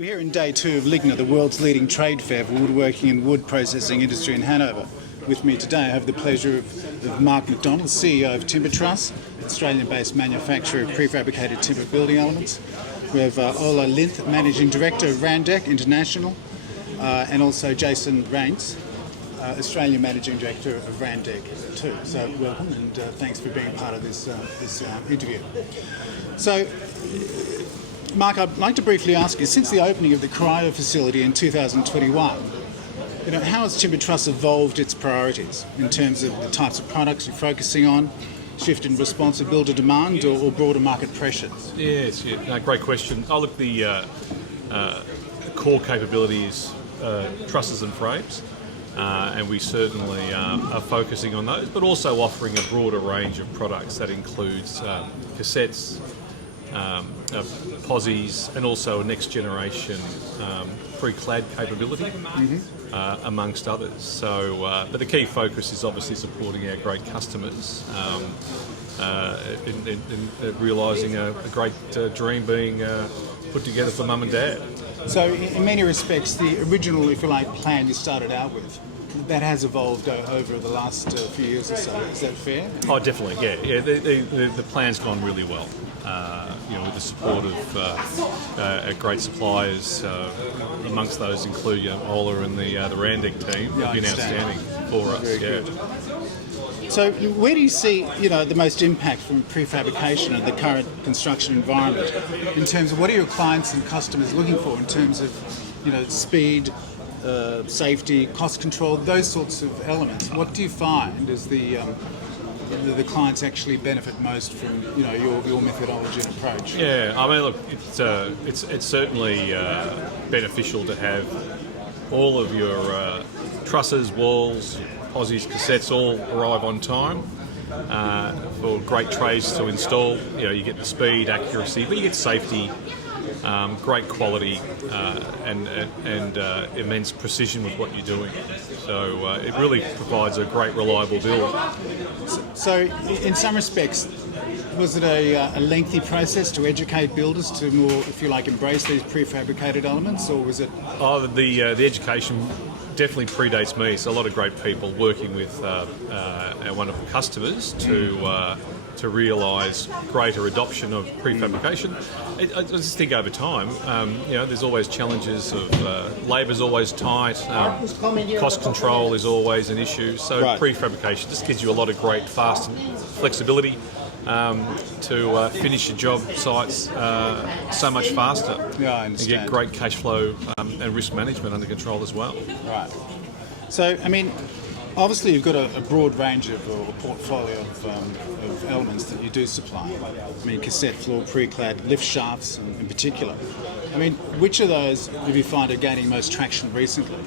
We're here in day two of LIGNA, the world's leading trade fair for woodworking and wood processing industry in Hanover. With me today I have the pleasure of Mark McDonald, CEO of Timbertruss, Australian-based manufacturer of prefabricated timber building elements. We have Ola Linth, Managing Director of Randek International, and also Jason Rains, Australian Managing Director of Randek too. So welcome and thanks for being part of this interview. So, Mark, I'd like to briefly ask you, since the opening of the cryo facility in 2021, how has Timbertruss evolved its priorities in terms of the types of products you're focusing on, shift in response to builder demand or broader market pressures? Yes, great question. Oh, look, the core capability is trusses and frames, and we certainly are focusing on those, but also offering a broader range of products that includes cassettes, posies, and also a next generation pre-clad capability, amongst others. So, but the key focus is obviously supporting our great customers in realising a great dream being put together for mum and dad. So, in many respects, the original, if you like, plan you started out with, that has evolved over the last few years or so. Is that fair? Oh, definitely. Yeah. The plan's gone really well. With the support of great suppliers, amongst those include Ola and the Randek team. They've been outstanding for us. Very good. So, where do you see the most impact from prefabrication and the current construction environment in terms of what are your clients and customers looking for in terms of speed, safety, cost control, those sorts of elements? What do you find is the clients actually benefit most from your methodology and approach? Yeah, I mean, look, it's certainly beneficial to have all of your trusses, walls, posies, cassettes all arrive on time for great trays to install. You get the speed, accuracy, but you get safety, great quality, and immense precision with what you're doing. So it really provides a great, reliable build. So, in some respects, was it a lengthy process to educate builders to more, if you like, embrace these prefabricated elements, or was it? Oh, the education definitely predates me. So a lot of great people working with our wonderful customers to realise greater adoption of prefabrication. I just think over time, there's always challenges of labour's always tight, cost control is always an issue. So prefabrication just gives you a lot of great fast flexibility to finish your job sites so much faster. Yeah, I understand. And get great cash flow and risk management under control as well. Right. So, I mean, obviously you've got a broad range of a portfolio of elements that you do supply. I mean, cassette floor, pre-clad, lift shafts in particular. I mean, which of those do you find are gaining most traction recently?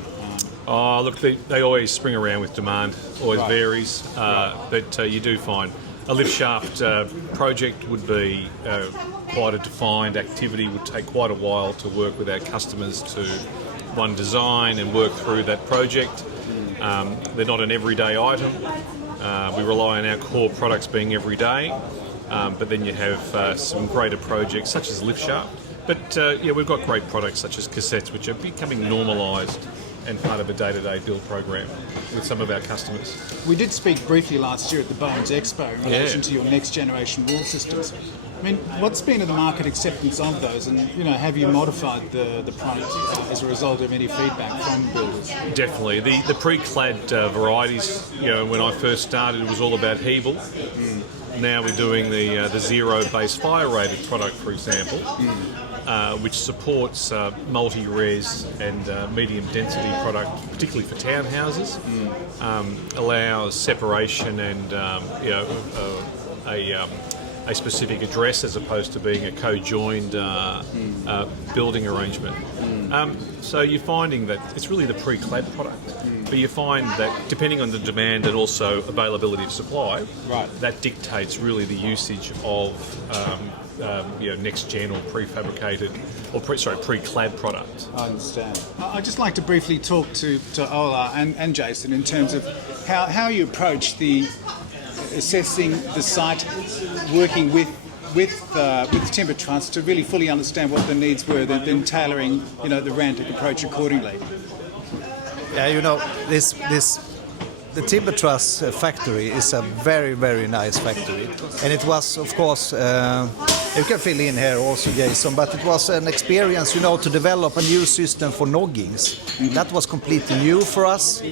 Look, they always spring around with demand, always varies, but you do find a lift shaft project would be quite a defined activity, would take quite a while to work with our customers to design and work through that project. They're not an everyday item. We rely on our core products being everyday, but then you have some greater projects such as lift shaft. But we've got great products such as cassettes, which are becoming normalised and part of a day-to-day build program with some of our customers. We did speak briefly last year at the Bones Expo in relation to your next generation wall systems. I mean, what's been the market acceptance of those, and have you modified the product as a result of any feedback from builders? Definitely. The pre-clad varieties, when I first started, it was all about Hebel. Now we're doing the zero-based fire-rated product, for example, which supports multi-res and medium density product, particularly for townhouses. Allows separation and a specific address as opposed to being a co-joined building arrangement. So you're finding that it's really the pre-clad product, but you find that depending on the demand and also availability of supply, that dictates really the usage of next gen or prefabricated or pre-clad product. I understand. I'd just like to briefly talk to Ola and Jason in terms of how you approach the assessing the site, working with with Timbertruss to really fully understand what the needs were, then tailoring the Randek approach accordingly. Yeah, the Timbertruss factory is a very, very nice factory, and it was, of course, you can fill in here also, Jason, but it was an experience, to develop a new system for noggings. Mm-hmm. That was completely new for us,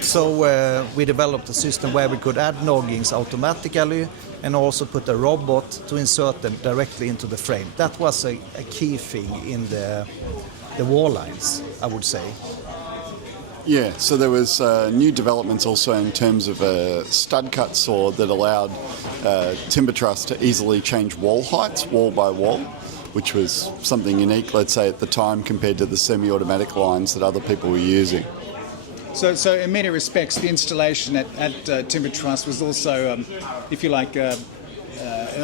so we developed a system where we could add noggings automatically and also put a robot to insert them directly into the frame. That was a key thing in the wall lines, I would say. Yeah, so there was new developments also in terms of a stud cut saw that allowed Timbertruss to easily change wall heights, wall by wall, which was something unique, let's say, at the time compared to the semi-automatic lines that other people were using. So in many respects, the installation at Timbertruss was also, if you like, a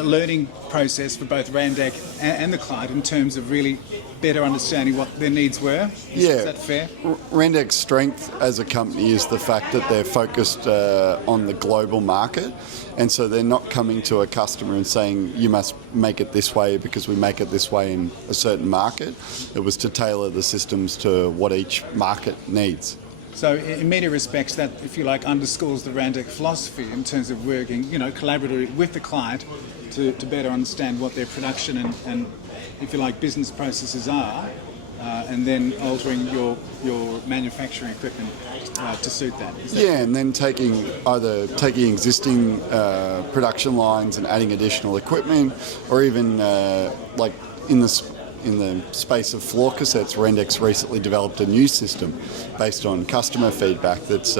learning process for both Randek and the client in terms of really better understanding what their needs were. Is that fair? Randek's strength as a company is the fact that they're focused on the global market, and so they're not coming to a customer and saying, you must make it this way because we make it this way in a certain market. It was to tailor the systems to what each market needs. So in many respects, that, if you like, underscores the Randek philosophy in terms of working, collaboratively with the client to better understand what their production and if you like, business processes are, and then altering your manufacturing equipment to suit that. And then taking existing production lines and adding additional equipment, or even like in the space of floor cassettes, Randek's recently developed a new system based on customer feedback that's,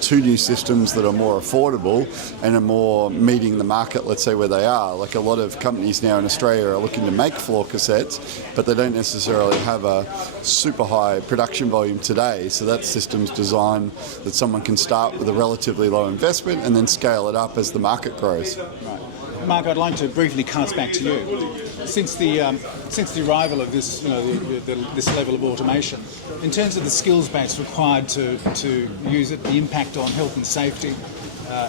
two new systems that are more affordable and are more meeting the market, let's say, where they are. Like a lot of companies now in Australia are looking to make floor cassettes, but they don't necessarily have a super high production volume today. So that system's designed that someone can start with a relatively low investment and then scale it up as the market grows. Right. Mark, I'd like to briefly cast back to you. Since the arrival of this, this level of automation, in terms of the skills base required to use it, the impact on health and safety,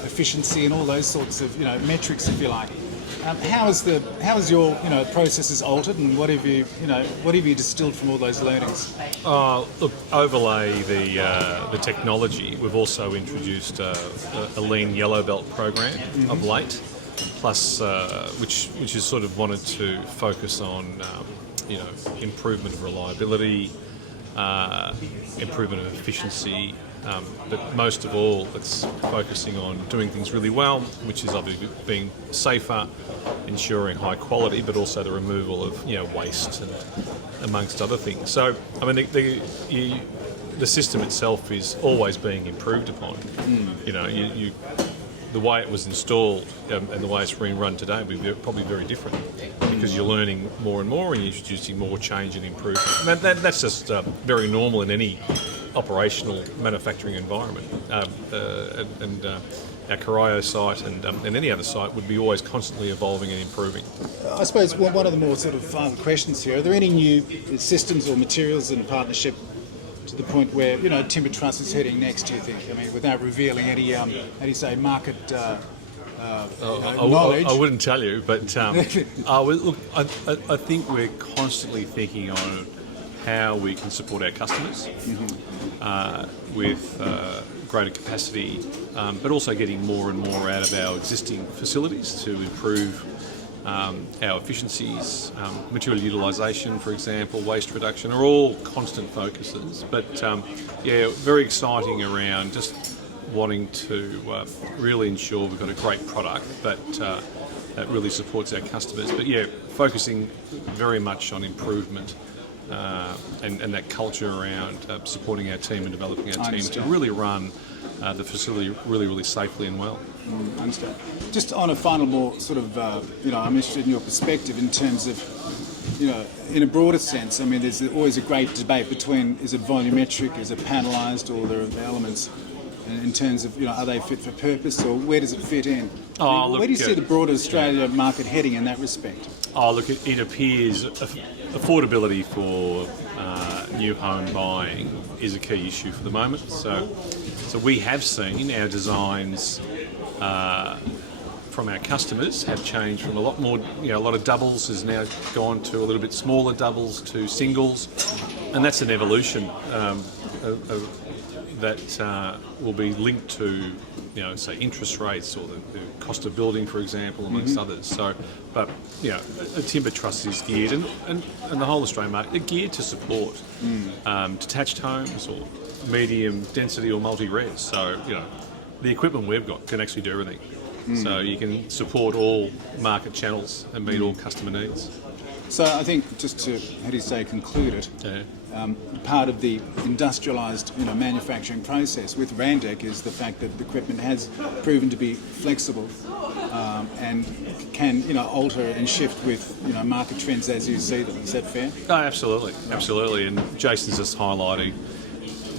efficiency, and all those sorts of metrics, if you like, how has your processes altered, and what have you distilled from all those learnings? Look, overlay the technology. We've also introduced a lean yellow belt program of late. Plus, which is sort of wanted to focus on, improvement of reliability, improvement of efficiency, but most of all, it's focusing on doing things really well, which is obviously being safer, ensuring high quality, but also the removal of waste and amongst other things. So, I mean, the system itself is always being improved upon. The way it was installed and the way it's being run today will be probably very different because you're learning more and more and you're introducing more change and improvement. And that's just very normal in any operational manufacturing environment. And our Corio site and any other site would be always constantly evolving and improving. I suppose one of the more sort of final questions here, are there any new systems or materials in partnership to the point where Timbertruss is heading next, do you think? I mean, without revealing any, how do you say, market knowledge? I wouldn't tell you, but look, I think we're constantly thinking on how we can support our customers with greater capacity, but also getting more and more out of our existing facilities to improve our efficiencies, material utilisation, for example, waste reduction, are all constant focuses. But very exciting around just wanting to really ensure we've got a great product that really supports our customers. But focusing very much on improvement and that culture around supporting our team and developing our team to really run the facility really, really safely and well. I understand. Just on a final more sort of, I'm interested in your perspective in terms of, in a broader sense, I mean, there's always a great debate between is it volumetric, is it panelised, or there are elements in terms of, are they fit for purpose, or where does it fit in? Where do you see the broader Australia market heading in that respect? It appears affordability for new home buying is a key issue for the moment. So we have seen our designs from our customers have changed from a lot more, a lot of doubles has now gone to a little bit smaller doubles to singles, and that's an evolution that will be linked to, say interest rates or the cost of building, for example, amongst others. So, but a timber truss is geared, and the whole Australian market, they're geared to support detached homes or medium density or multi-res. So, the equipment we've got can actually do everything. So you can support all market channels and meet all customer needs. So I think, just to, conclude it, part of the industrialized manufacturing process with Randek is the fact that the equipment has proven to be flexible and can alter and shift with market trends as you see them. Is that fair? Oh, absolutely, absolutely. And Jason's just highlighting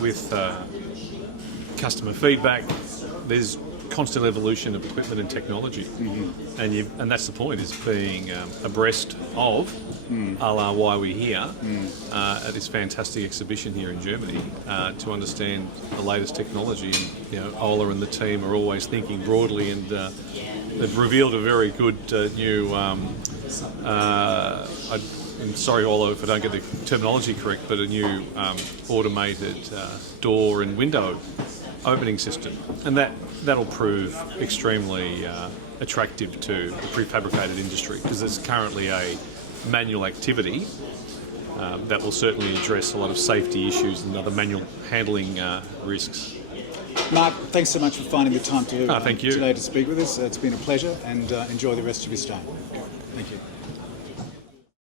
with customer feedback, there's constant evolution of equipment and technology, and that's the point, is being abreast of a la why we're here at this fantastic exhibition here in Germany to understand the latest technology. And Ola and the team are always thinking broadly, and they've revealed a very good new I'm sorry, Ola, if I don't get the terminology correct, but a new automated door and window opening system, and that'll prove extremely attractive to the prefabricated industry, because there's currently a manual activity that will certainly address a lot of safety issues and other manual handling risks. Mark, thanks so much for finding the time thank you. today to speak with us. It's been a pleasure, and enjoy the rest of your stay. Thank you.